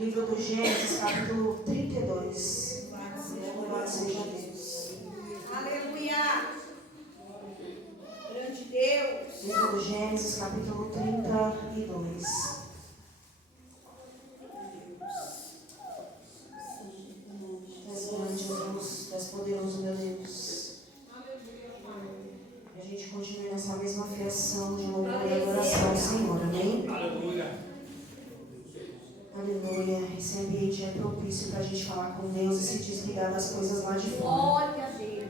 Livro do Gênesis, capítulo 32. Louvado seja Deus. Aleluia. Grande Deus. Livro do Gênesis, capítulo 32. És grande, Jesus. És poderoso, meu Deus. E a gente continua nessa mesma fiação de louvor e adoração ao Senhor. Amém? Aleluia. Aleluia. Esse ambiente é propício para a gente falar com Deus e se desligar das coisas lá de fora. Glória a Deus.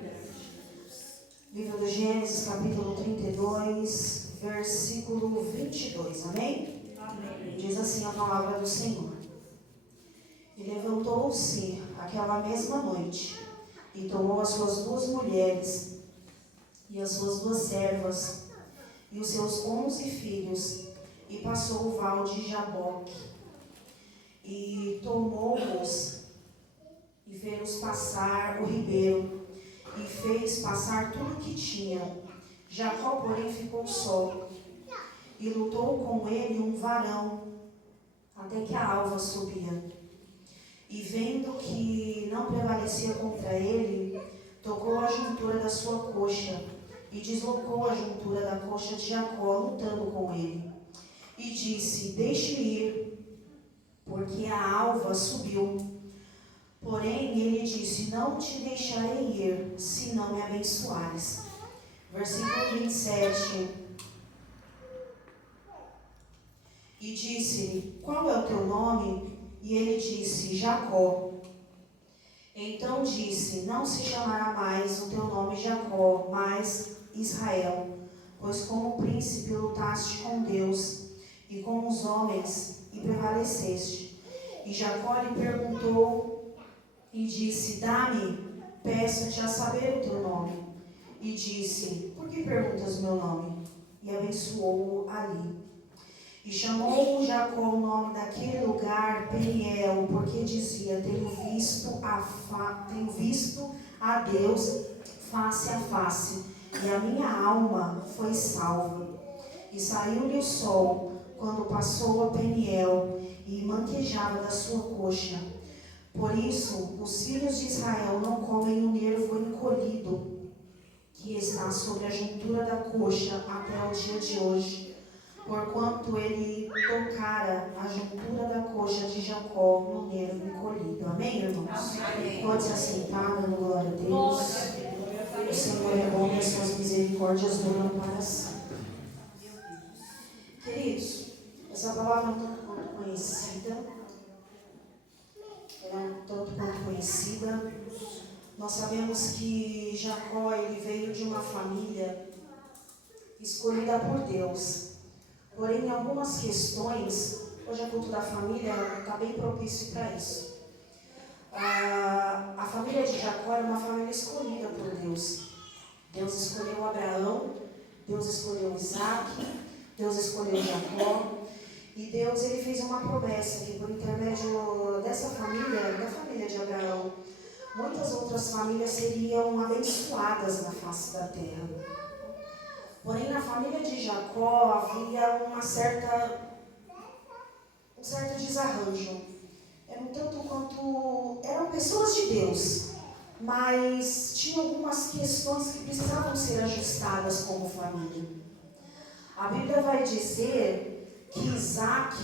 Livro do Gênesis, capítulo 32, versículo 22. Amém? Amém. Diz assim a palavra do Senhor. E levantou-se aquela mesma noite e tomou as suas 2 mulheres e as suas 2 servas e os seus 11 filhos e passou o val de Jaboque. E tomou-os e fez-os passar o ribeiro, e fez passar tudo o que tinha. Jacó, porém, ficou só, e lutou com ele um varão, até que a alva subia. E vendo que não prevalecia contra ele, tocou a juntura da sua coxa, e deslocou a juntura da coxa de Jacó, lutando com ele. E disse: deixe-me ir, porque a alva subiu. Porém, ele disse: não te deixarei ir, se não me abençoares. Versículo 27. E disse-lhe: qual é o teu nome? E ele disse: Jacó. Então disse: não se chamará mais o teu nome Jacó, mas Israel, pois como príncipe lutaste com Deus e com os homens e prevaleceste. E Jacó lhe perguntou e disse: dá-me, peço-te a saber o teu nome. E disse: por que perguntas meu nome? E abençoou-o ali. E chamou Jacó o nome daquele lugar Peniel, porque dizia: tenho visto a Deus face a face, e a minha alma foi salva. E saiu-lhe o sol quando passou a Peniel, e manquejava da sua coxa. Por isso, os filhos de Israel não comem o nervo encolhido, que está sobre a juntura da coxa até o dia de hoje, porquanto ele tocara a juntura da coxa de Jacó no nervo encolhido. Amém, irmãos? Amém. Pode se assentar, dando glória a Deus. Glória a Deus. O Senhor é bom e as suas misericórdias duram para sempre. Queridos, essa palavra é um tanto quanto conhecida. Ela é um tanto quanto conhecida. Nós sabemos que Jacó, ele veio de uma família escolhida por Deus. Porém, em algumas questões, hoje a culto da família está bem propício para isso. A família de Jacó era uma família escolhida por Deus. Deus escolheu Abraão, Deus escolheu Isaac, Deus escolheu Jacó. E Deus, ele fez uma promessa que por intermédio dessa família, da família de Abraão, muitas outras famílias seriam abençoadas na face da terra. Porém, na família de Jacó havia um certo desarranjo. Era um tanto quanto... eram pessoas de Deus, mas tinha algumas questões que precisavam ser ajustadas como família. A Bíblia vai dizer que Isaac,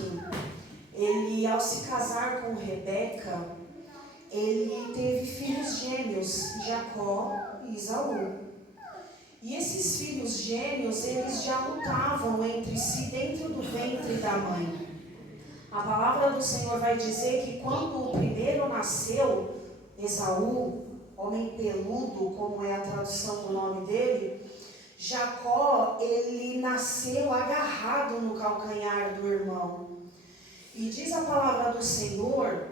ele, ao se casar com Rebeca, ele teve filhos gêmeos, Jacó e Esaú. E esses filhos gêmeos, eles já lutavam entre si dentro do ventre da mãe. A palavra do Senhor vai dizer que quando o primeiro nasceu, Esaú, homem peludo, como é a tradução do nome dele, Jacó, ele nasceu agarrado no calcanhar do irmão. E diz a palavra do Senhor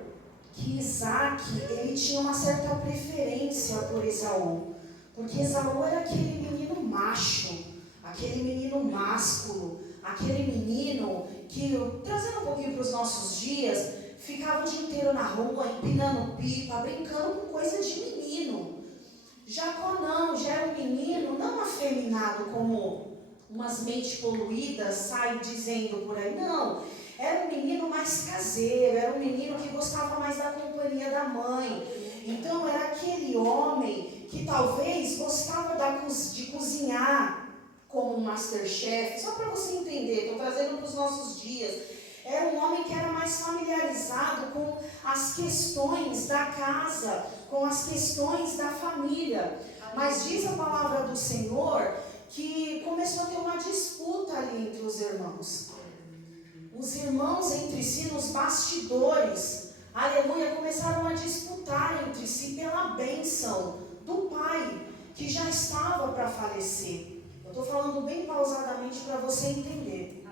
que Isaac, ele tinha uma certa preferência por Esaú. Porque Esaú era aquele menino macho, aquele menino másculo, aquele menino que, trazendo um pouquinho para os nossos dias, ficava o dia inteiro na rua, empinando pipa, brincando com coisa de menino. Jacó não, já era um menino não afeminado como umas mentes poluídas saem dizendo por aí. Não, era um menino mais caseiro, era um menino que gostava mais da companhia da mãe. Então era aquele homem que talvez gostava de cozinhar como um masterchef. Só para você entender, estou trazendo para os nossos dias. Era um homem que era mais familiarizado com as questões da casa, com as questões da família. Mas diz a palavra do Senhor que começou a ter uma disputa ali entre os irmãos. Os irmãos entre si nos bastidores, aleluia, começaram a disputar entre si pela bênção do pai, que já estava para falecer. Eu estou falando bem pausadamente para você entender.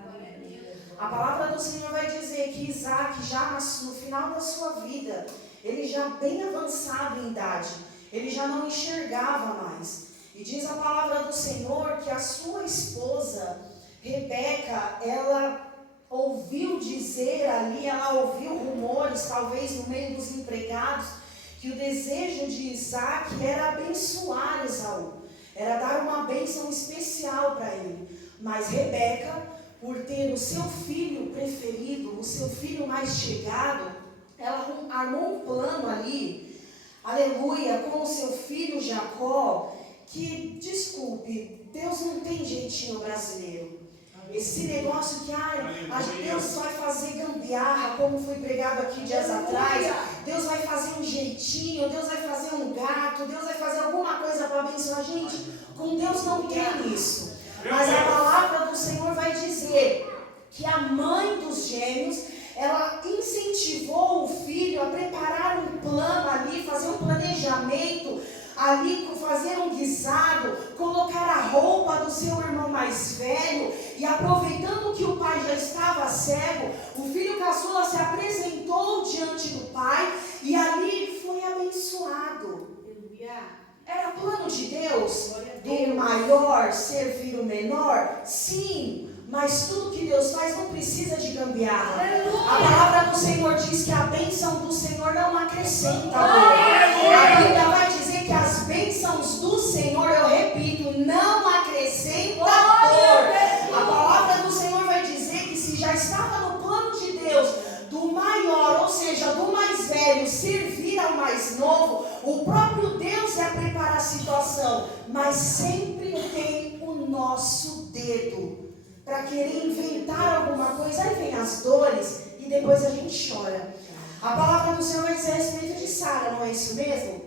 A palavra do Senhor vai dizer que Isaac, já no final da sua vida, ele já bem avançado em idade, ele já não enxergava mais. E diz a palavra do Senhor que a sua esposa, Rebeca, ela ouviu dizer ali, ela ouviu rumores, talvez no meio dos empregados, que o desejo de Isaac era abençoar Esaú, era dar uma bênção especial para ele. Mas Rebeca, por ter o seu filho preferido, o seu filho mais chegado, ela armou um plano ali, aleluia, com o seu filho Jacó, que, desculpe, Deus não tem jeitinho brasileiro. Esse negócio que Deus vai fazer gambiarra, como foi pregado aqui dias atrás, Deus vai fazer um jeitinho, Deus vai fazer um gato, Deus vai fazer alguma coisa para abençoar a gente. Com Deus não tem isso. Mas a palavra do Senhor vai dizer que a mãe dos gêmeos, ela incentivou o filho a preparar um plano ali, fazer um planejamento ali, fazer um guisado, colocar a roupa do seu irmão mais velho, e aproveitando que o pai já estava cego, o filho caçula se apresentou diante do pai e ali foi abençoado. Era plano de Deus, do maior servir o menor? Sim. Mas tudo que Deus faz não precisa de gambiarra. A palavra do Senhor diz que a bênção do Senhor não acrescenta dor. A Bíblia vai dizer que as bênçãos do Senhor, eu repito, não acrescenta dor. A palavra do Senhor vai dizer que se já estava no plano de Deus, do maior, ou seja, do mais velho, servir ao mais novo, o próprio Deus ia preparar a situação. Mas sempre tem o nosso dedo para querer inventar alguma coisa. Aí vem as dores e depois a gente chora. A palavra do Senhor vai dizer a respeito de Sara, não é isso mesmo?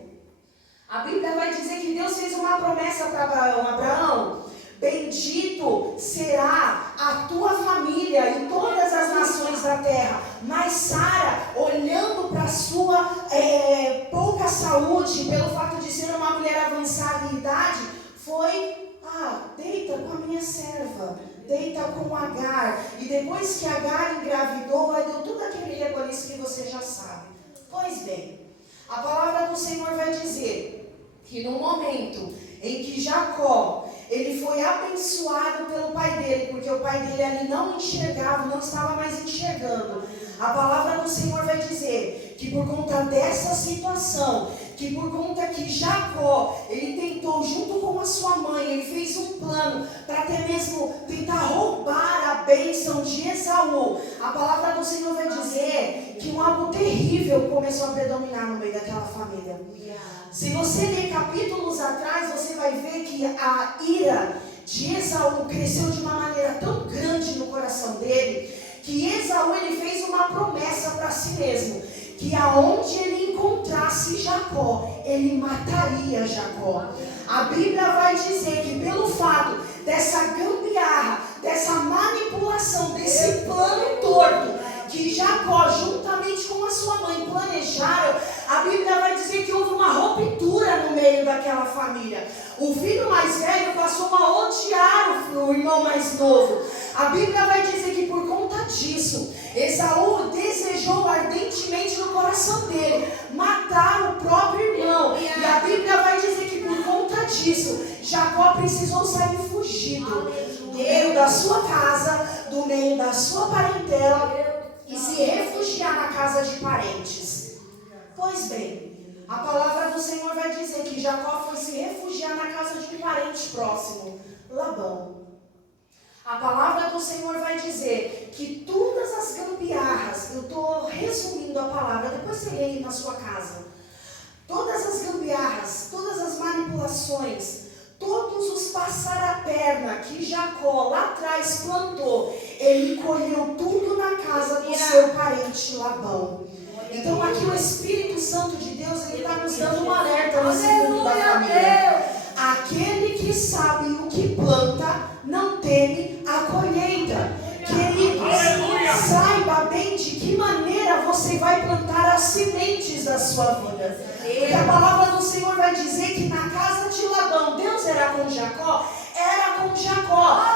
A Bíblia vai dizer que Deus fez uma promessa para Abraão. Abraão, bendito será a tua família e todas as nações da terra. Mas Sara, olhando para a sua pouca saúde, pelo fato de ser uma mulher avançada em idade, foi, deita com a minha serva, deita com Agar. E depois que Agar engravidou, deu tudo aquele reboliço que você já sabe. Pois bem, a palavra do Senhor vai dizer que no momento em que Jacó, ele foi abençoado pelo pai dele, porque o pai dele ali não enxergava, não estava mais enxergando. A palavra do Senhor vai dizer que por conta dessa situação, que por conta que Jacó, ele tentou junto com a sua mãe, ele fez um plano para até mesmo tentar roubar a bênção de Esaú. A palavra do Senhor vai dizer que algo terrível começou a predominar no meio daquela família. Se você ler capítulos atrás, você vai ver que a ira de Esaú cresceu de uma maneira tão grande no coração dele, que Esaú, ele fez uma promessa para si mesmo, que aonde ele encontrasse Jacó, ele mataria Jacó. A Bíblia vai dizer que pelo fato dessa gambiarra, dessa manipulação, desse plano torto, que Jacó, juntamente com a sua mãe, planejaram, a Bíblia vai dizer que houve uma ruptura no meio daquela família. O filho mais velho passou a odiar o irmão mais novo. A Bíblia vai dizer que por conta disso, Esaú desejou ardentemente no coração dele matar o próprio irmão. E a Bíblia vai dizer que por conta disso, Jacó precisou sair fugido do meio da sua casa, do meio da sua parentela, e se refugiar na casa de parentes. Pois bem, a palavra do Senhor vai dizer que Jacó foi se refugiar na casa de um parente próximo, Labão. A palavra do Senhor vai dizer que todas as gambiarras, eu estou resumindo a palavra, depois você lê aí na sua casa. Todas as gambiarras, todas as manipulações, todos os passar a perna que Jacó lá atrás plantou, ele colheu tudo na casa do seu parente Labão. Então aqui o Espírito Santo de Deus, ele está nos dando um alerta nesse mundo da família. Aquele que sabe o que planta, não teme a colheita. Queridos, saiba bem de que maneira você vai plantar as sementes da sua vida. Porque a palavra do Senhor vai dizer que na casa de Labão, Deus era com Jacó,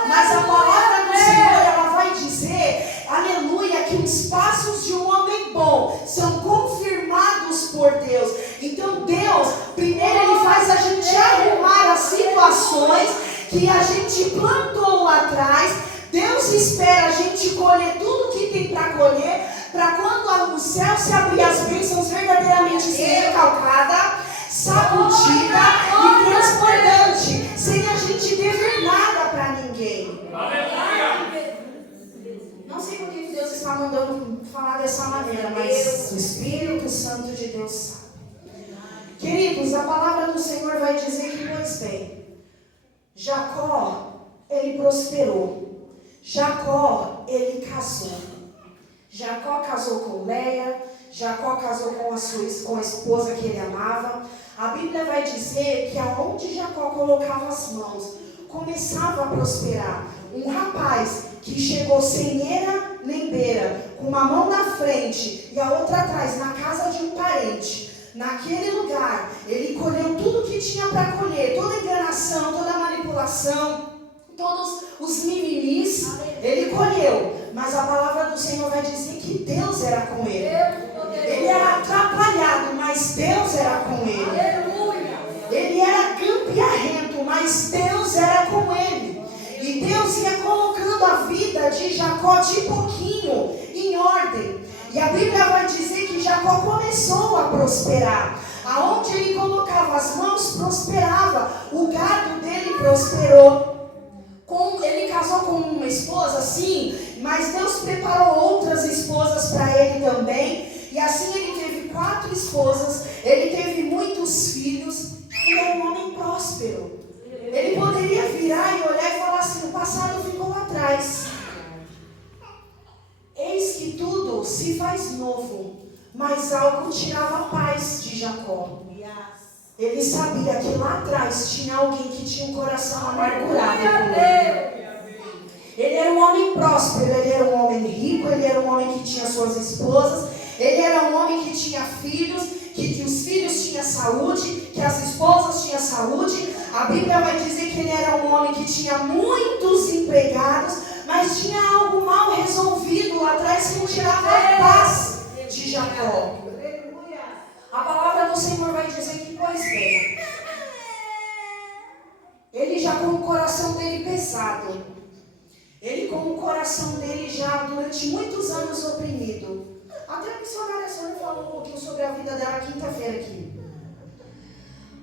mas a palavra do Senhor, ela vai dizer, aleluia, que os passos de um homem bom são confirmados por Deus. Então Deus, primeiro ele faz a gente arrumar as situações que a gente plantou lá atrás. Deus espera a gente colher tudo que tem para colher, para quando o céu se abrir, as bênçãos verdadeiramente ser recalcada, sacudida e transbordante, sem a gente dever nada para ninguém. Não sei por que Deus está mandando falar dessa maneira, mas o Espírito Santo de Deus sabe. Queridos, a palavra do Senhor vai dizer que, pois bem, Jacó, ele prosperou. Jacó, ele casou. Jacó casou com Leia. Jacó casou com a esposa que ele amava. A Bíblia vai dizer que aonde Jacó colocava as mãos, começava a prosperar. Um rapaz que chegou sem eira nem beira, com uma mão na frente e a outra atrás, na casa de um parente. Naquele lugar, ele colheu tudo que tinha para colher, toda enganação, toda manipulação, todos os mimimis, ele colheu. Mas a palavra do Senhor vai dizer que Deus era com ele. Ele era atrapalhado, mas Deus era com ele. Ele era gambiarrento, mas Deus era com ele. E Deus ia colocando a vida de Jacó de pouquinho em ordem. E a Bíblia vai dizer que Jacó começou a prosperar. Aonde ele colocava as mãos, prosperava. O gado dele prosperou. Ele casou com uma esposa, sim, mas Deus preparou outras esposas para ele também. E assim ele teve 4 esposas, ele teve muitos filhos. Ele era um homem próspero. Ele poderia virar e olhar e falar assim: o passado ficou lá atrás. Eis que tudo se faz novo, mas algo tirava a paz de Jacó. Ele sabia que lá atrás tinha alguém que tinha um coração amargurado com ele. Ele era um homem próspero, ele era um homem rico, ele era um homem que tinha suas esposas, ele era um homem que tinha filhos, que os filhos tinham saúde, que as esposas tinham saúde. A Bíblia vai dizer que ele era um homem que tinha muitos empregados, mas tinha algo mal resolvido lá atrás que não tirava a paz de Jacó. A palavra do Senhor vai dizer que, pois bem, ele já com o coração dele pesado, ele com o coração dele já durante muitos anos oprimido. Até a missionária Sônia falou um pouquinho sobre a vida dela quinta-feira aqui.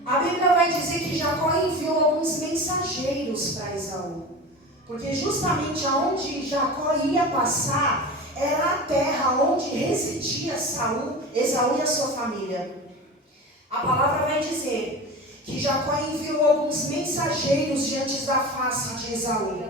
A Bíblia vai dizer que Jacó enviou alguns mensageiros para Esaú, porque justamente aonde Jacó ia passar era a terra onde residia Esaú e a sua família. A palavra vai dizer que Jacó enviou alguns mensageiros diante da face de Esaú.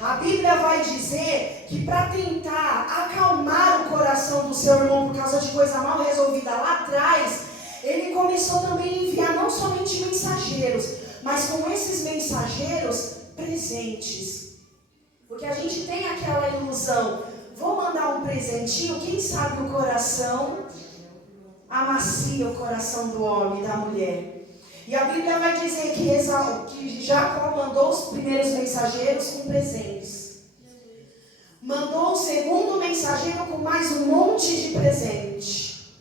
A Bíblia vai dizer que para tentar acalmar o coração do seu irmão por causa de coisa mal resolvida lá atrás, ele começou também a enviar não somente mensageiros, mas com esses mensageiros presentes. Porque a gente tem aquela ilusão: vou mandar um presentinho, quem sabe o coração amacia o coração do homem e da mulher. E a Bíblia vai dizer que Jacó mandou os primeiros mensageiros com presentes. Mandou o segundo mensageiro com mais um monte de presente.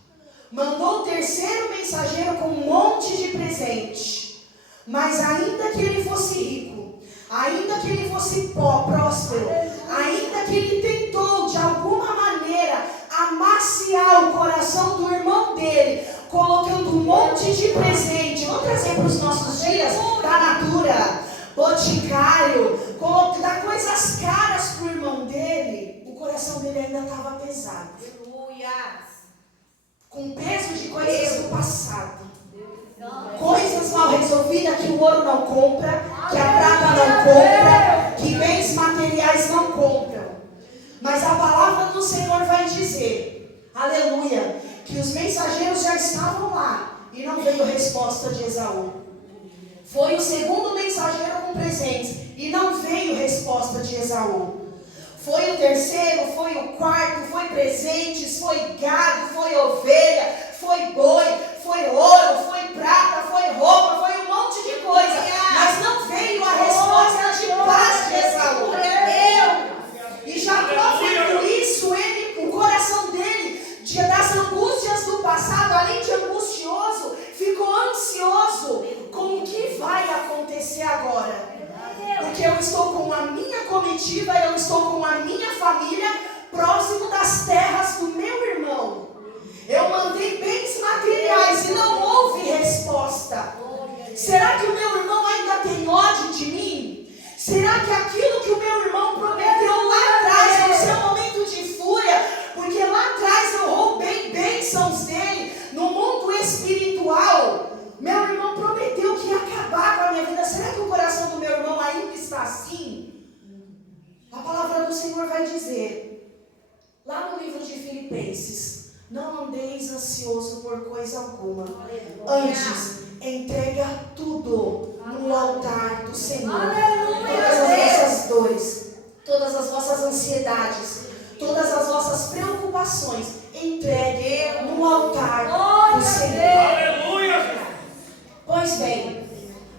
Mandou o terceiro mensageiro com um monte de presente. Mas ainda que ele fosse rico, ainda que ele fosse próspero, ainda que ele tentou de alguma maneira amaciar o coração do irmão dele, colocando um monte de presente, vamos trazer para os nossos dias, da Natura, Boticário, dar coisas caras para o irmão dele, o coração dele ainda estava pesado. Aleluia. Com peso de coisas do passado. Coisas mal resolvidas que o ouro não compra, que a prata não compra, que bens materiais não compram. Mas a palavra do Senhor vai dizer, aleluia, que os mensageiros já estavam lá e não veio resposta de Esaú. Foi o segundo mensageiro com presentes e não veio resposta de Esaú. Foi o terceiro, foi o quarto, foi presentes, foi gado, foi ovelha, foi boi, foi ouro, foi prata, foi roupa, foi um monte de coisa. Mas não veio a resposta de paz de Esaú. E Jacó foi por isso, o coração dele, das angústias do passado, além de angustioso, ficou ansioso com o que vai acontecer agora. Porque eu estou com a minha comitiva, eu estou com a minha família próximo das terras do meu irmão. Eu mandei bens materiais e não houve resposta. Será que o meu irmão ainda tem ódio de mim? Será que aquilo que o meu irmão prometeu lá atrás, no seu momento de fúria, porque lá atrás eu roubei bênçãos dele no mundo espiritual, meu irmão prometeu que ia acabar com a minha vida. Será que o coração do meu irmão ainda está assim? A palavra do Senhor vai dizer, lá no livro de Filipenses, não andeis ansioso por coisa alguma. Antes, entrega tudo no altar do Senhor. Todas as vossas dores, todas as vossas ansiedades, todas as vossas preocupações, entregue no altar do Senhor. Pois bem,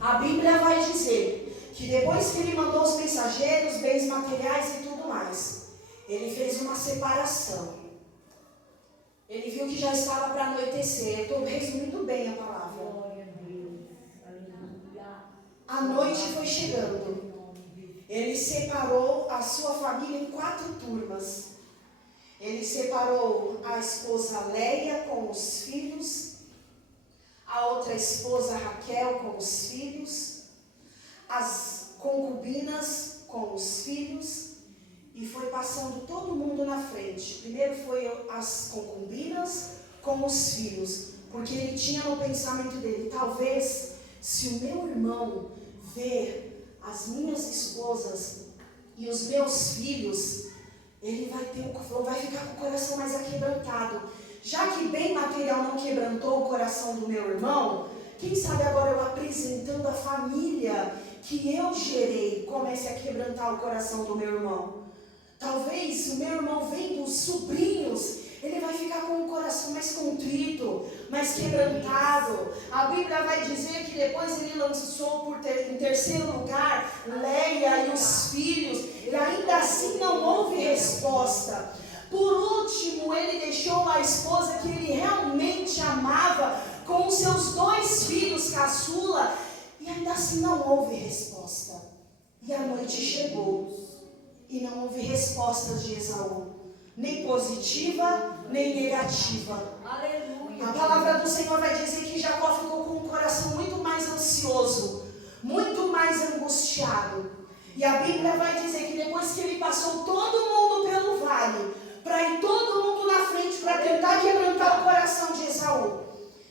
a Bíblia vai dizer que depois que ele mandou os mensageiros, bens materiais e tudo mais, ele fez uma separação. Ele viu que já estava para anoitecer. Eu estou resumindo bem a palavra. A noite foi chegando. Ele separou a sua família em 4 turmas. Ele separou a esposa Leia com os filhos, a outra esposa Raquel com os filhos, as concubinas com os filhos, e foi passando todo mundo na frente. Primeiro foi as concubinas com os filhos, porque ele tinha no pensamento dele, talvez se o meu irmão ver as minhas esposas e os meus filhos, ele vai ficar com o coração mais aquebrantado. Já que bem material não quebrantou o coração do meu irmão, quem sabe agora eu apresentando a família que eu gerei, comece a quebrantar o coração do meu irmão. Talvez o meu irmão vendo os sobrinhos, ele vai ficar com o coração mais contrito, mais quebrantado. A Bíblia vai dizer que depois ele lançou em terceiro lugar Leia e os filhos, e ainda assim não houve resposta. Por último, ele deixou a esposa que ele realmente amava com os seus 2 filhos caçula, e ainda assim não houve resposta. E a noite chegou e não houve respostas de Esaú, nem positiva, nem negativa. Aleluia. A palavra do Senhor vai dizer que Jacó ficou com um coração muito mais ansioso, muito mais angustiado. E a Bíblia vai dizer que depois que ele passou todo mundo pelo vale, para ir todo mundo na frente para tentar quebrantar o coração de Esaú,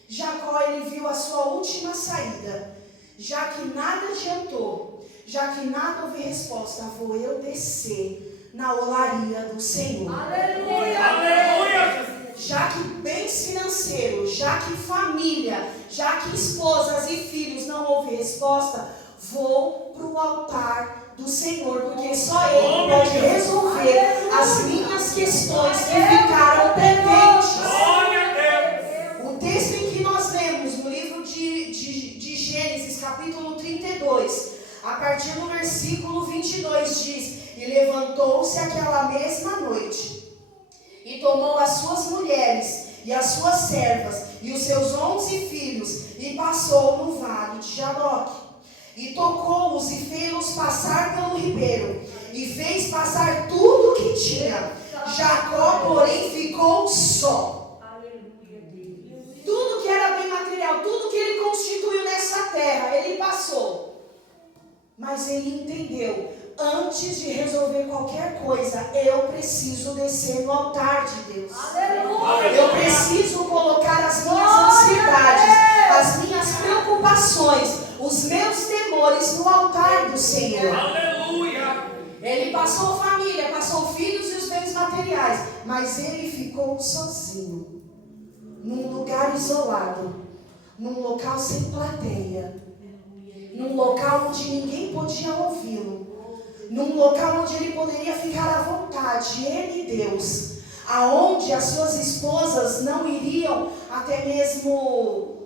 Jacó, ele viu a sua última saída. Já que nada adiantou, já que nada houve resposta, vou eu descer na olaria do Senhor. Aleluia! Aleluia! Já que bens financeiros, já que família, já que esposas e filhos não houve resposta, vou para o altar do Senhor, porque só Ele pode resolver as minhas questões que ficaram pendentes. O texto em que nós lemos no livro de Gênesis, capítulo 32, a partir do versículo 22, diz: e levantou-se aquela mesma noite, e tomou as suas mulheres e as suas servas e os seus 11 filhos, e passou no vale de Jaboque. E tocou-os e fez-os passar pelo ribeiro, e fez passar tudo o que tinha. Jacó, porém, ficou só. Tudo que era bem material, tudo que ele constituiu nessa terra, ele passou. Mas ele entendeu, antes de resolver qualquer coisa, eu preciso descer no altar de Deus. Aleluia. Eu preciso colocar as minhas ansiedades, as minhas preocupações, os meus temores no altar do Senhor. Aleluia. Ele passou família, passou filhos e os bens materiais, mas ele ficou sozinho, num lugar isolado, num local sem plateia, num local onde ninguém podia ouvi-lo, num local onde ele poderia ficar à vontade, ele e Deus, aonde as suas esposas não iriam até mesmo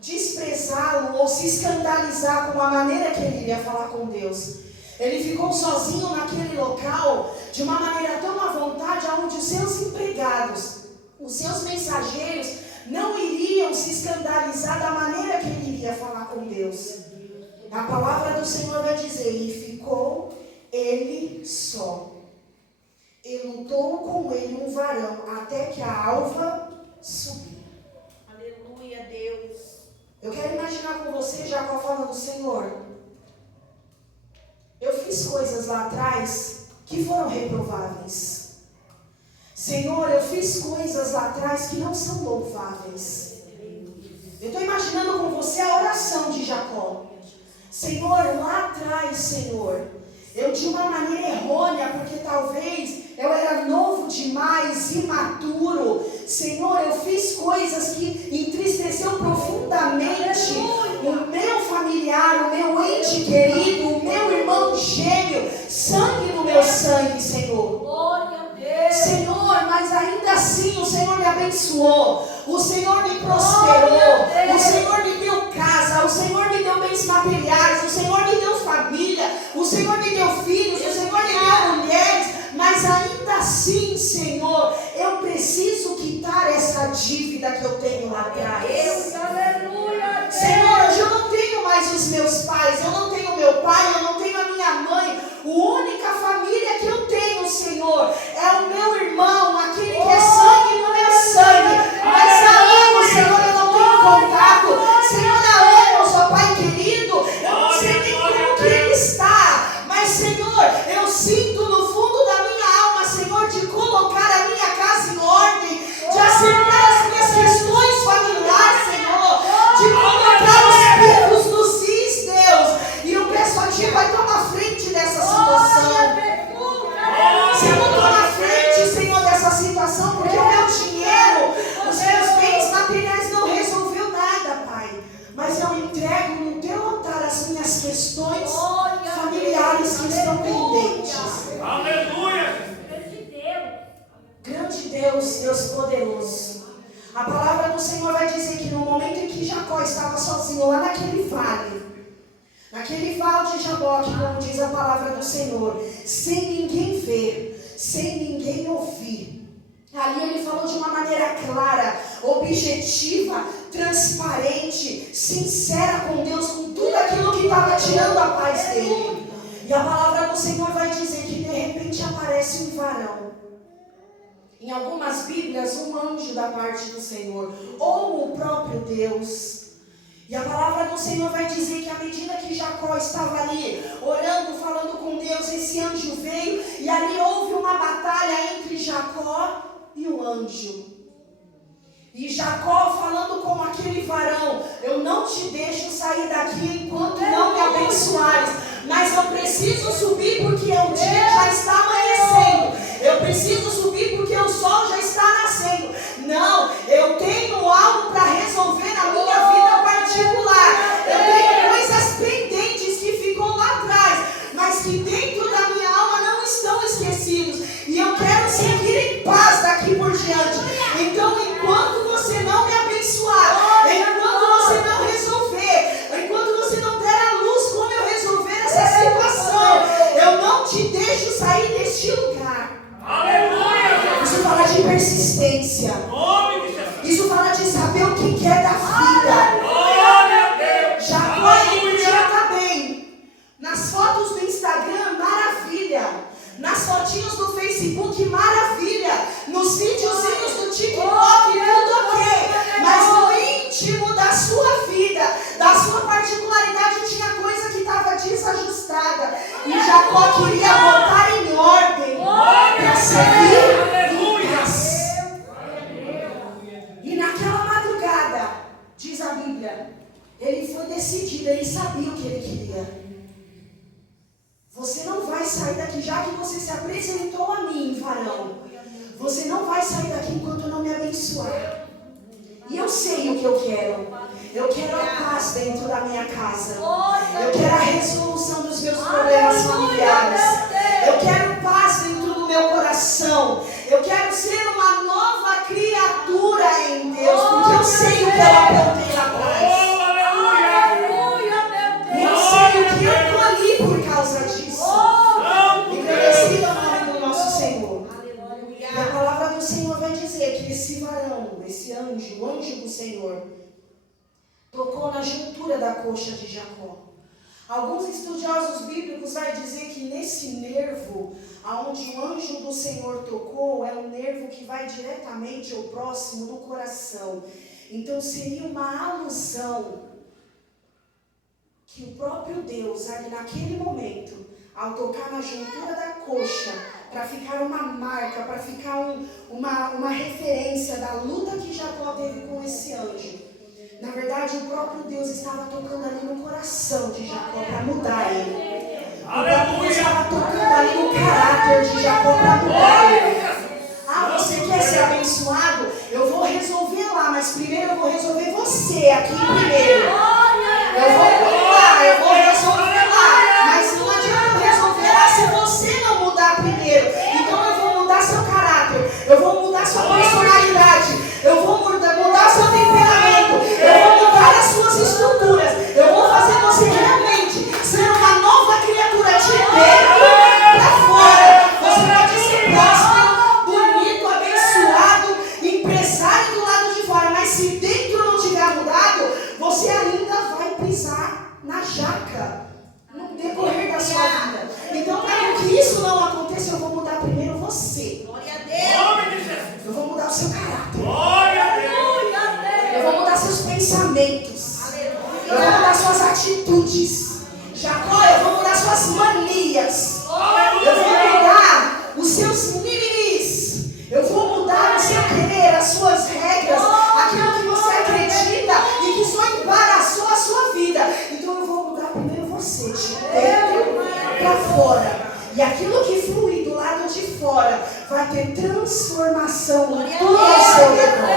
desprezá-lo ou se escandalizar com a maneira que ele iria falar com Deus. Ele ficou sozinho naquele local de uma maneira tão à vontade, onde os seus empregados, os seus mensageiros não iriam se escandalizar da maneira que ele iria falar com Deus. A palavra do Senhor vai dizer: e ficou ele só, e lutou com ele um varão até que a alva subiu. Aleluia, Deus. Eu quero imaginar com você Jacó falando: Senhor, eu fiz coisas lá atrás que foram reprováveis. Senhor, eu fiz coisas lá atrás que não são louváveis. Eu estou imaginando com você a oração de Jacó. Senhor, lá atrás, Senhor, eu de uma maneira errônea, porque talvez eu era novo demais, imaturo. Senhor, eu fiz coisas que entristeceu profundamente o meu familiar, o meu ente querido, o meu irmão gêmeo, sangue no meu sangue, Senhor. Glória a Deus. Senhor, mas ainda assim o Senhor me abençoou, o Senhor me prosperou, o Senhor me deu casa, o Senhor me deu bens materiais, o Senhor me deu família, o Senhor me deu filhos, o Senhor me deu mulheres, mas ainda assim, Senhor, eu preciso quitar essa dívida que eu tenho lá atrás. Deus, aleluia. Senhor, hoje eu não tenho mais os meus pais, eu não tenho meu pai, eu não tenho a minha mãe. A única família que eu tenho, Senhor, é o meu irmão, aquele que é sangue no meu sangue. Mas há anos, Senhor, eu não tenho contato. Senhor, há anos, ó Pai querido, eu não sei nem como que ele está. Mas, Senhor, eu sinto no fundo da minha alma, Senhor, de colocar a minha casa em ordem, de acertar as minhas questões familiares, Senhor, de colocar os picos nos is, Deus. E eu peço a Ti, Pai, toma frente dessa situação. Senhor, toma frente, Senhor, dessa situação, porque o meu dinheiro, os meus bens materiais não resolveu nada, Pai. Mas eu entrego no Teu altar as minhas questões familiares que estão pendentes. Aleluia. Grande Deus, Deus poderoso. A palavra do Senhor vai dizer que no momento em que Jacó estava sozinho lá naquele vale de Jaboque, como diz a palavra do Senhor, sem ninguém ver, sem ninguém ouvir. Ali ele falou de uma maneira clara, objetiva, transparente, sincera com Deus, com tudo aquilo que estava tirando a paz dele. E a palavra do Senhor vai dizer que de repente aparece um varão. Em algumas Bíblias, um anjo da parte do Senhor, ou o próprio Deus. E a palavra do Senhor vai dizer que à medida que Jacó estava ali, orando, falando com Deus, esse anjo veio, e ali houve uma batalha entre Jacó e o anjo. E Jacó falando com aquele varão: eu não te deixo sair daqui enquanto não me abençoares, mas eu preciso subir porque o dia já está amanhecendo, eu preciso subir porque o sol já está nascendo. Não, eu tenho algo para resolver na minha vida particular, eu tenho coisas pendentes que ficou lá atrás, mas que dentro da minha alma não estão esquecidos, e eu quero seguir em paz daqui por diante. Então, enquanto você não me abençoar, enquanto você não resolver, enquanto você não der à luz como eu resolver essa situação, eu não te deixo sair deste lugar. Aleluia. Isso fala de persistência. Nome de Jesus. Isso fala de saber o que é da da sua particularidade, tinha coisa que estava desajustada. E Jacó queria botar em ordem para servir em paz. E naquela madrugada, diz a Bíblia, ele foi decidido, ele sabia o que ele queria. Você não vai sair daqui, já que você se apresentou a mim, varão. Você não vai sair daqui enquanto eu não me abençoar. E eu sei o que eu quero. Eu quero a paz dentro da minha casa. Eu quero a resolução dos meus problemas familiares. Eu quero paz dentro do meu coração. Eu quero ser uma nova criatura em Deus, porque eu sei o que eu aprontei lá atrás. E eu sei o que eu colhi por causa disso. Engrandecido é o nome do nosso Senhor. E a palavra do Senhor vai dizer que esse varão, esse anjo, o anjo do Senhor, tocou na juntura da coxa de Jacó. Alguns estudiosos bíblicos vão dizer que nesse nervo, aonde o anjo do Senhor tocou, é um nervo que vai diretamente ou próximo do coração. Então seria uma alusão que o próprio Deus, ali naquele momento, ao tocar na juntura da coxa, para ficar uma marca, para ficar uma referência da luta que Jacó teve com esse anjo. Na verdade, o próprio Deus estava tocando ali no coração de Jacó para mudar ele. O próprio Deus estava tocando ali no caráter de Jacó para mudar ele. Ah, você quer ser abençoado? Eu vou resolver lá, mas primeiro eu vou resolver você aqui primeiro. Eu vou resolver lá, mas não adianta eu resolver lá se você não mudar primeiro. Então eu vou mudar seu caráter, eu vou mudar sua personalidade, eu vou mudar seu temperamento, eu vou mudar as suas estruturas, eu vou fazer você realmente ser uma nova criatura de dentro para fora. Você pode ser próspero, bonito, abençoado, empresário do lado de fora, mas se dentro não tiver mudado, você ainda vai pisar na jaca no decorrer da sua vida. Então, para que isso não aconteça, eu vou mudar primeiro você. Glória a Deus. Eu vou mudar o seu caráter. Glória a Deus. Eu vou mudar seus pensamentos. Eu vou mudar suas atitudes. Jacó, eu vou mudar suas manias. Eu vou mudar os seus mimimis. Eu vou mudar o seu querer, as suas regras, aquilo que você acredita e que só embaraçou a sua vida. Então eu vou mudar primeiro você, de dentro para fora. E aquilo que flui do lado de fora vai ter transformação em tudo ao seu redor.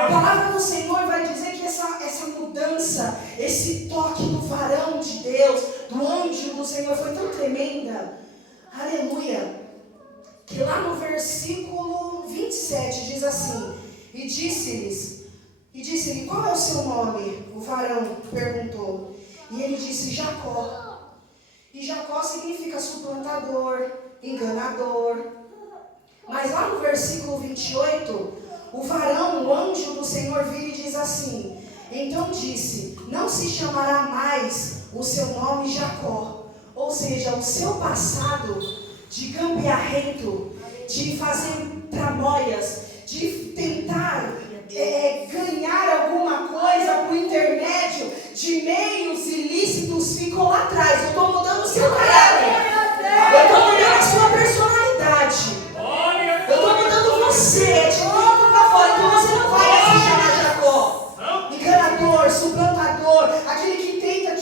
A palavra do Senhor vai dizer que essa mudança, esse toque do varão de Deus, do anjo do Senhor foi tão tremenda. Aleluia. Que lá no versículo 27 diz assim: E disse-lhe, qual é o seu nome? O varão perguntou. E ele disse, Jacó. E Jacó significa suplantador, enganador. Mas lá no versículo 28, o varão, o anjo do Senhor, vira e diz assim: Então disse, não se chamará mais o seu nome Jacó. Ou seja, o seu passado de gambiarrento, de fazer tramóias, de tentar ganhar alguma coisa por intermédio de meios ilícitos, ficou lá atrás. Eu estou mudando o seu caráter. Eu estou mudando a sua personalidade. Eu estou mudando você de dentro para fora. Então você não vai mais se chamar Jacó, enganador, suplantador, aquele que tenta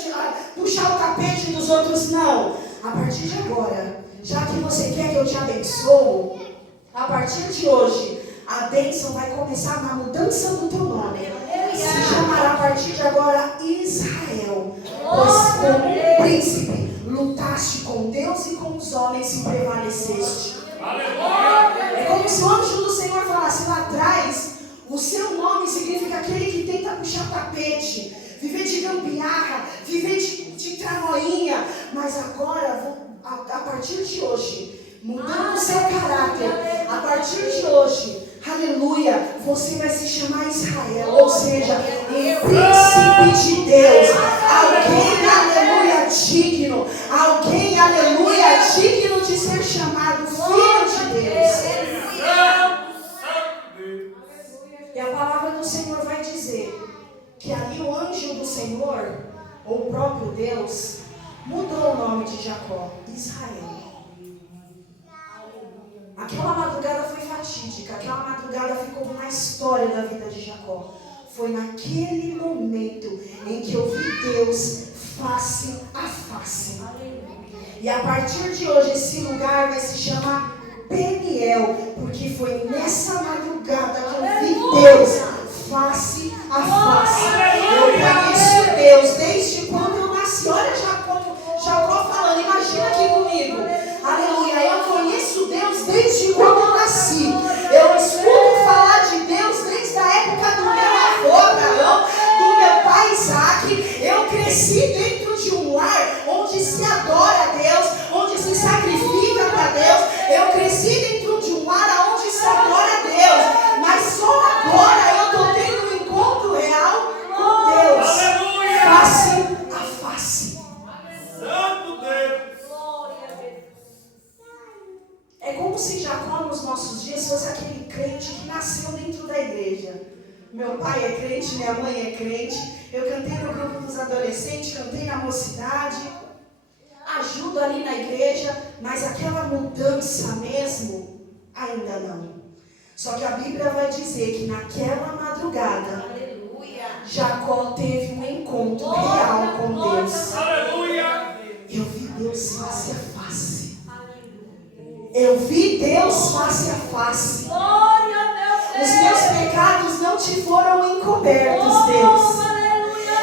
puxar o tapete dos outros. Não. A partir de agora, já que você quer que eu te abençoo, a partir de hoje, a bênção vai começar na mudança do teu nome. Se chamará a partir de agora Israel. Pois como príncipe, lutaste com Deus e com os homens e prevaleceste. É como se o anjo do Senhor falasse lá atrás, o seu nome significa aquele que tenta puxar tapete, viver de gambiarra, viver de tranoinha. Mas agora, a partir de hoje, mudando o seu caráter, a partir de hoje, aleluia, você vai se chamar Israel, ou seja, um príncipe de Deus, alguém, aleluia, digno, alguém, aleluia, digno de ser chamado filho de Deus. E a palavra do Senhor Senhor vai dizer que ali o anjo do Senhor, ou o próprio Deus, mudou o nome de Jacó, Israel. Aquela madrugada foi fatídica, aquela madrugada ficou na história da vida de Jacó. Foi naquele momento em que eu vi Deus face a face. E a partir de hoje esse lugar vai se chamar Peniel, porque foi nessa madrugada que eu vi Deus face a face. Eu conheço Deus desde quando eu nasci. Olha Jacó falando, imagina aqui comigo. Aleluia, eu conheço Deus desde quando eu nasci. Eu escuto falar de Deus desde a época do meu avô Abraão, do meu pai Isaac. Eu cresci dentro de um lar onde se adora a Deus, onde se sacrifica para Deus. Eu cresci dentro de um lar onde se adora a Deus. Mas só agora eu estou tendo um encontro real com Deus. Aleluia! Face a face. Santo Deus! É como se Jacó nos nossos dias fosse aquele crente que nasceu dentro da igreja. Meu pai é crente, minha mãe é crente. Eu cantei no grupo dos adolescentes, cantei na mocidade. Ajudo ali na igreja, mas aquela mudança mesmo, ainda não. Só que a Bíblia vai dizer que naquela madrugada, Jacó teve um encontro real com Deus. Aleluia! Eu vi Deus face a face. Eu vi Deus face a face. Os meus pecados não te foram encobertos, Deus.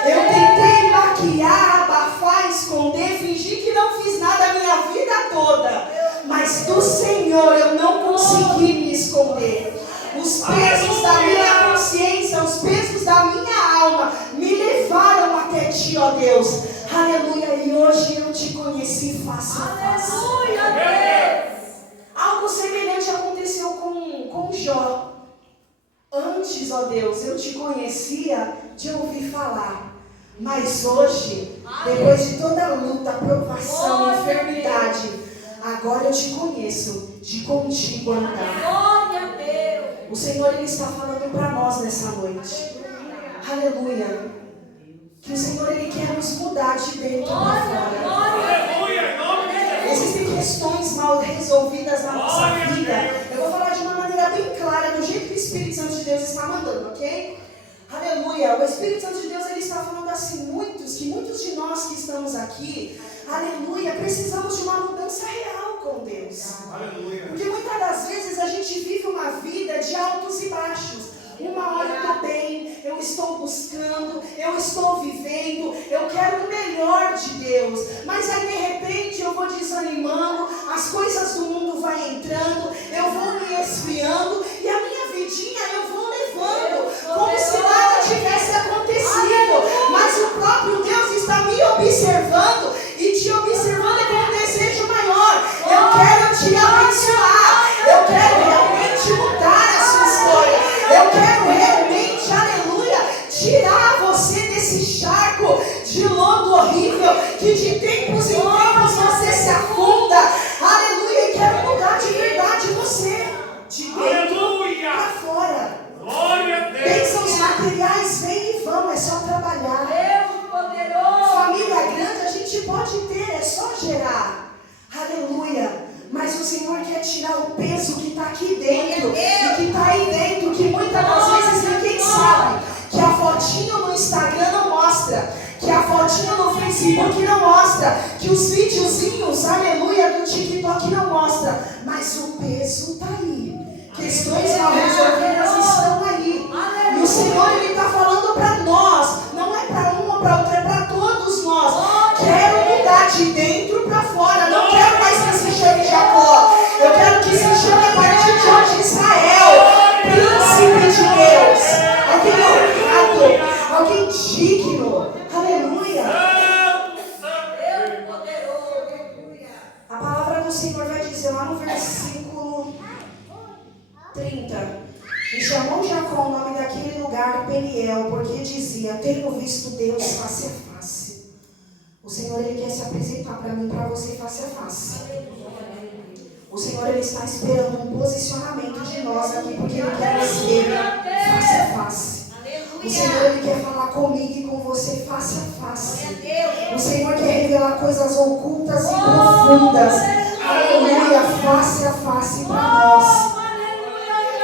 Eu tentei maquiar, abafar, esconder, fingir que não fiz nada a minha vida toda. Mas do Senhor eu não consegui me esconder. Os pesos da minha consciência, os pesos da minha alma me levaram até ti, ó Deus. Aleluia. E hoje eu te conheci face a face. Algo semelhante aconteceu com Jó. Antes, ó Deus, eu te conhecia de ouvir falar. Mas hoje, depois de toda a luta, provação, enfermidade, agora eu te conheço de contigo andar. O Senhor, Ele está falando para nós nessa noite. Aleluia. Que o Senhor, Ele quer nos mudar de dentro para fora. Aleluia! Em nome de Jesus! Existem questões mal resolvidas na nossa vida. Eu vou falar de uma maneira bem clara, do jeito que o Espírito Santo de Deus está mandando, ok? Aleluia. O Espírito Santo de Deus, ele está falando assim, que muitos de nós que estamos aqui, aleluia, precisamos de uma mudança real com Deus. Aleluia! Porque muitas das vezes a gente vive uma vida de altos e baixos. Uma hora eu estou bem, eu estou buscando, eu estou vivendo, eu quero o melhor de Deus. Mas aí de repente eu vou desanimando, as coisas do mundo vão entrando, eu vou me esfriando e a minha vidinha eu vou levando, como se nada tivesse acontecido. Mas o próprio Deus está me observando e te observando com um desejo maior. Eu quero te abençoar, eu quero realmente mudar a sua história. Eu quero realmente, aleluia, tirar você desse charco de lodo horrível, que de tempos em tempos você se afunda. Aleluia, e quero mudar de verdade você, de dentro para fora. Glória a Deus! Bênçãos materiais vêm e vão, é só trabalhar. Família grande a gente pode ter, é só gerar. Aleluia. Mas o Senhor quer tirar o peso que está aqui dentro, e que está aí dentro, que muitas das vezes ninguém sabe, que a fotinho no Instagram não mostra, que a fotinho no Facebook não mostra, que os videozinhos, aleluia, do TikTok não mostra, mas o peso está aí, questões mal resolvidas estão aí, e o Senhor, Ele está falando para nós, não é para um ou para outro, é para todos nós. Quero mudar de dentro para fora, não quero mais que se chame Jacó, eu quero que se chame a partir de hoje Israel, príncipe de Deus, alguém honrado, alguém digno, aleluia. A palavra do Senhor vai dizer lá no versículo 30, e chamou Jacó o nome daquele lugar Peniel, porque dizia, tenho visto Deus face a face. O Senhor, Ele quer se apresentar para mim e para você face a face. O Senhor, Ele está esperando um posicionamento de nós aqui, porque Ele quer nos ver face a face. O Senhor, Ele quer falar comigo e com você face a face. Glória a Deus. O Senhor quer revelar coisas ocultas e profundas. Aleluia, face a face para nós.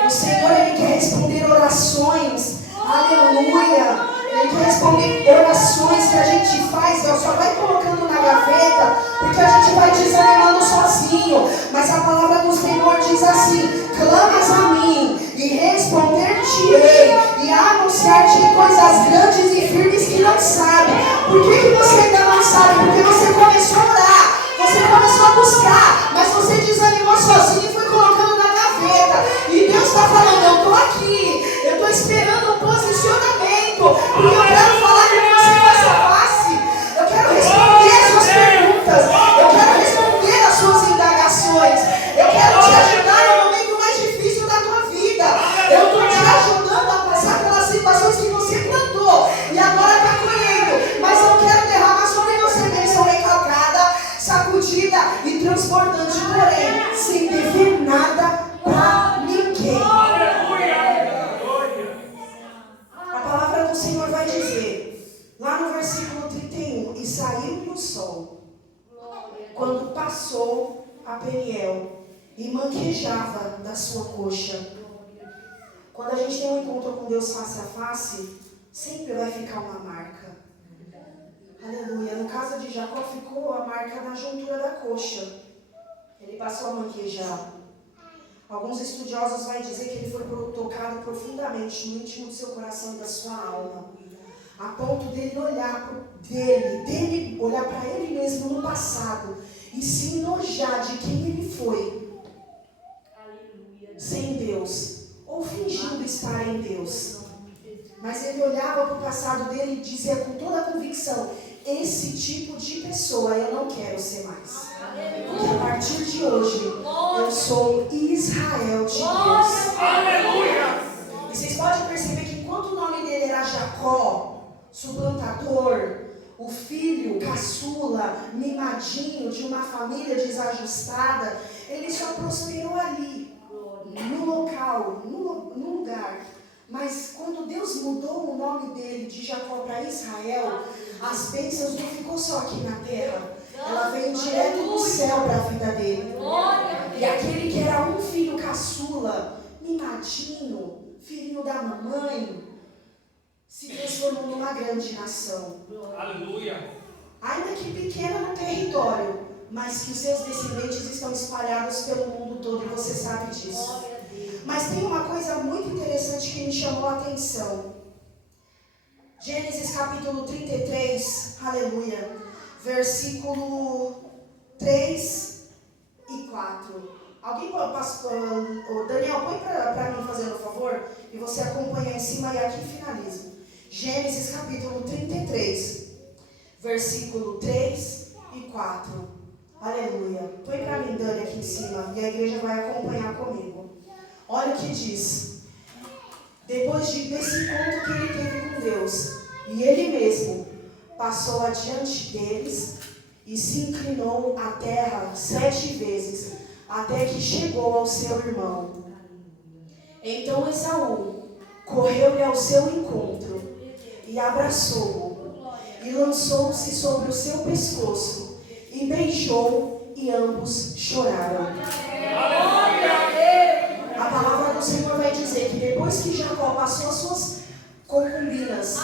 O Senhor, Ele quer responder orações. Aleluia. Ele quer responder orações que a gente faz, Deus só vai colocando na gaveta, porque a gente vai desanimando sozinho. Mas a palavra do Senhor diz assim: clamas a mim e responder-te-ei e anunciar-te coisas grandes e firmes que não sabe. Por que você ainda não sabe? Porque você começou a orar, você começou a buscar, mas você desanimou sozinho e foi colocando na gaveta. E Deus está falando: eu estou aqui, eu estou esperando um posicionamento, porque eu quero falar com você face a face. Eu quero responder as suas perguntas, eu quero responder as suas indagações, eu quero te ajudar no momento mais difícil da tua vida. Eu estou te ajudando a passar pelas situações que você plantou e agora está colhendo, mas eu quero derramar sobre você bênção recalcada, sacudida e transbordante, porém sem dever nada para ninguém. A palavra do Senhor vai dizer, lá no versículo 31, e saiu-lhe o sol, quando passou a Peniel, e manquejava da sua coxa. Quando a gente tem um encontro com Deus face a face, sempre vai ficar uma marca. Aleluia. No caso de Jacó, ficou a marca na juntura da coxa. Ele passou a manquejar. Alguns estudiosos vão dizer que ele foi tocado profundamente no íntimo do seu coração e da sua alma, a ponto dele olhar para ele mesmo no passado e se enojar de quem ele foi, sem Deus, ou fingindo estar em Deus. Mas ele olhava para o passado dele e dizia com toda a convicção: esse tipo de pessoa eu não quero ser mais. Porque a partir de hoje, eu sou Israel de Deus. Aleluia! E vocês podem perceber que enquanto o nome dele era Jacó, suplantador, o filho caçula, mimadinho de uma família desajustada, ele só prosperou ali, no local, no lugar. Mas quando Deus mudou o nome dele de Jacó para Israel, as bênçãos não ficou só aqui na terra. Ela veio direto do céu para a vida dele. E aquele que era um filho caçula, mimadinho, filhinho da mamãe, se transformou numa grande nação. Aleluia! Ainda que pequena no território, mas que os seus descendentes estão espalhados pelo mundo todo, e você sabe disso. Mas tem uma coisa muito interessante que me chamou a atenção. Gênesis capítulo 33, aleluia, versículo 3 e 4. Alguém, pastor, Daniel, põe para mim fazendo um favor, e você acompanha em cima e aqui finaliza. Gênesis capítulo 33, versículo 3 e 4. Aleluia. Põe para mim, Dani, aqui em cima, e a igreja vai acompanhar comigo. Olha o que diz. Depois desse encontro que ele teve com Deus, e ele mesmo passou adiante deles e se inclinou à terra 7 vezes, até que chegou ao seu irmão. Então Esaú correu-lhe ao seu encontro e abraçou-o, e lançou-se sobre o seu pescoço, e beijou, e ambos choraram. A palavra do Senhor vai dizer que depois que Jacó passou as suas concubinas,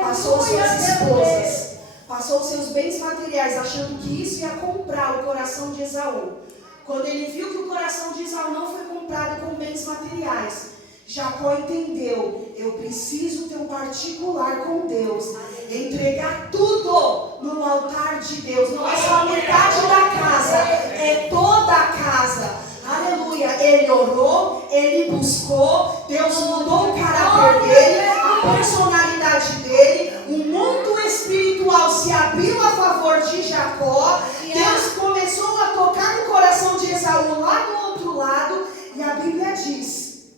passou as suas esposas, passou os seus bens materiais, achando que isso ia comprar o coração de Esaú. Quando ele viu que o coração de Esaú não foi comprado com bens materiais, Jacó entendeu: eu preciso ter um particular com Deus, entregar tudo no altar de Deus. Não é só metade da casa, é toda a casa. Aleluia. Ele orou, ele buscou, Deus mudou o caráter dele, a personalidade dele, o mundo espiritual se abriu a favor de Jacó. Deus começou a tocar no coração de Esaú lá do outro lado, e a Bíblia diz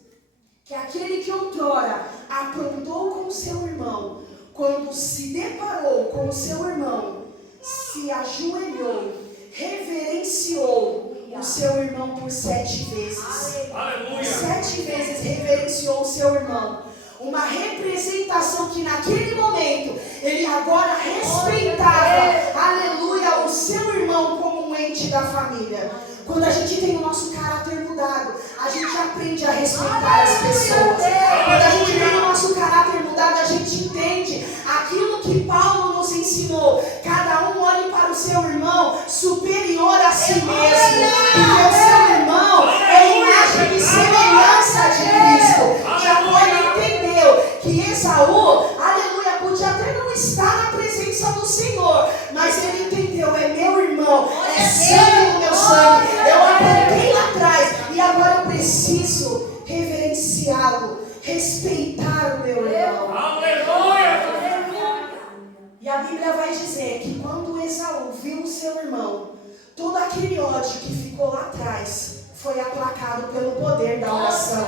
que aquele que outrora aprontou com o seu irmão, quando se deparou com o seu irmão, se ajoelhou, reverenciou o seu irmão por 7 vezes. Aleluia. 7 vezes reverenciou o seu irmão. Uma representação que naquele momento, ele agora respeitava, aleluia, o seu irmão como um ente da família. Quando a gente tem o nosso caráter mudado, a gente aprende a respeitar as pessoas. Quando a gente tem o nosso caráter mudado, a gente entende aquilo que Paulo nos ensinou. Cada um olhe para o seu irmão superior a si mesmo. Porque o seu irmão é imagem e semelhança de Cristo. Jacó entendeu que Esaú, aleluia, podia até não estar na presença do Senhor, mas ele entendeu, é meu irmão, é sangue do meu sangue. Eu apontei lá atrás e agora eu preciso reverenciá-lo, respeitar o meu irmão. Aleluia! E a Bíblia vai dizer que quando Esaú viu o seu irmão, todo aquele ódio que ficou lá atrás foi aplacado pelo poder da oração.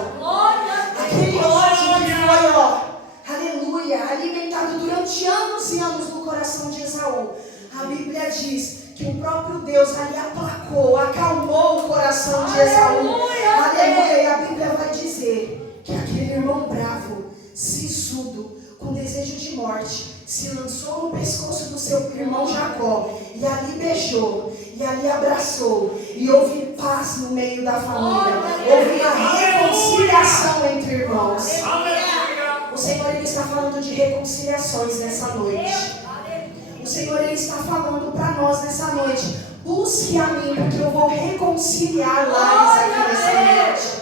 Aquele ódio que foi, aleluia, alimentado durante anos e anos no coração de Esaú. A Bíblia diz que o próprio Deus ali aplacou, acalmou o coração de Esaú. Aleluia. E a Bíblia vai dizer que aquele irmão bravo, sisudo, com desejo de morte, se lançou no pescoço do seu irmão Jacó e ali beijou, e ali abraçou, e houve paz no meio da família, houve uma reconciliação entre irmãos. O Senhor, Ele está falando de reconciliações nessa noite. O Senhor, Ele está falando para nós nessa noite: busque a mim, porque eu vou reconciliar lares aqui nessa noite.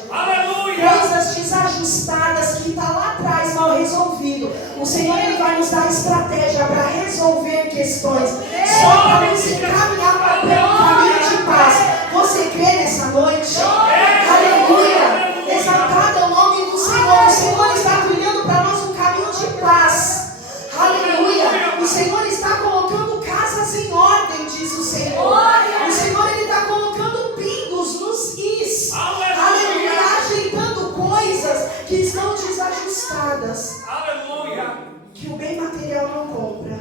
Coisas desajustadas que está lá atrás mal resolvido. O Senhor, Ele vai nos dar estratégia para resolver questões, só para nos encaminhar para um caminho de paz. Você crê nessa noite? Aleluia! Exaltado é o nome do Senhor. O Senhor está trilhando para nós um caminho de paz. Aleluia! O Senhor está colocando casas em ordem, diz o Senhor. O Senhor, Ele está colocando pingos nos is. Aleluia! Ajeitando coisas que estão desajustadas. Aleluia! Que o bem material não compra.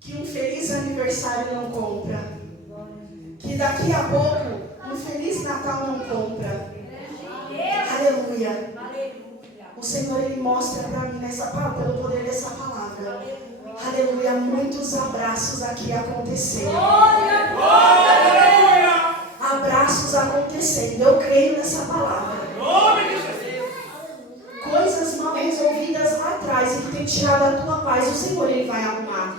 Que um feliz aniversário não compra. Que daqui a pouco um feliz Natal não compra. Aleluia! O Senhor, Ele mostra para mim pelo poder dessa palavra. Aleluia, muitos abraços aqui acontecendo. Abraços acontecendo. Eu creio nessa palavra. Coisas mal resolvidas lá atrás e que tem tirado a tua paz, o Senhor, Ele vai arrumar.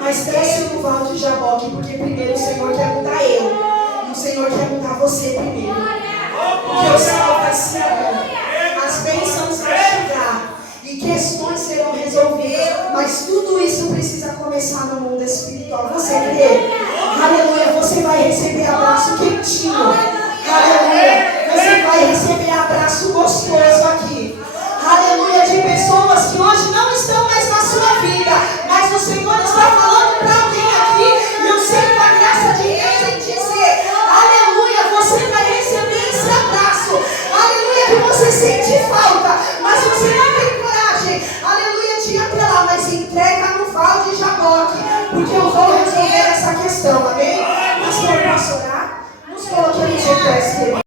Mas desce no Val de Jaboque, porque primeiro o Senhor quer mudar eu. E o Senhor quer mudar você primeiro. Porque o céu vai se abrir. As bênçãos vão chegar e questões serão resolvidas, mas tudo isso precisa começar no mundo espiritual. Você crê? Aleluia, você vai receber abraço quentinho. Aleluia, você vai receber abraço gostoso aqui. Aleluia, de pessoas que hoje não estão mais na sua vida, mas o Senhor está falando para alguém aqui, e eu sei com a graça de Deus em dizer: aleluia, você vai receber esse abraço. Aleluia, que você sente falta, mas você não tem coragem, aleluia, de ir até lá, mas entrega no Val de Jaboque, porque eu vou resolver essa questão, amém? Pastor, posso orar? Nos coloquemos de pé, querido.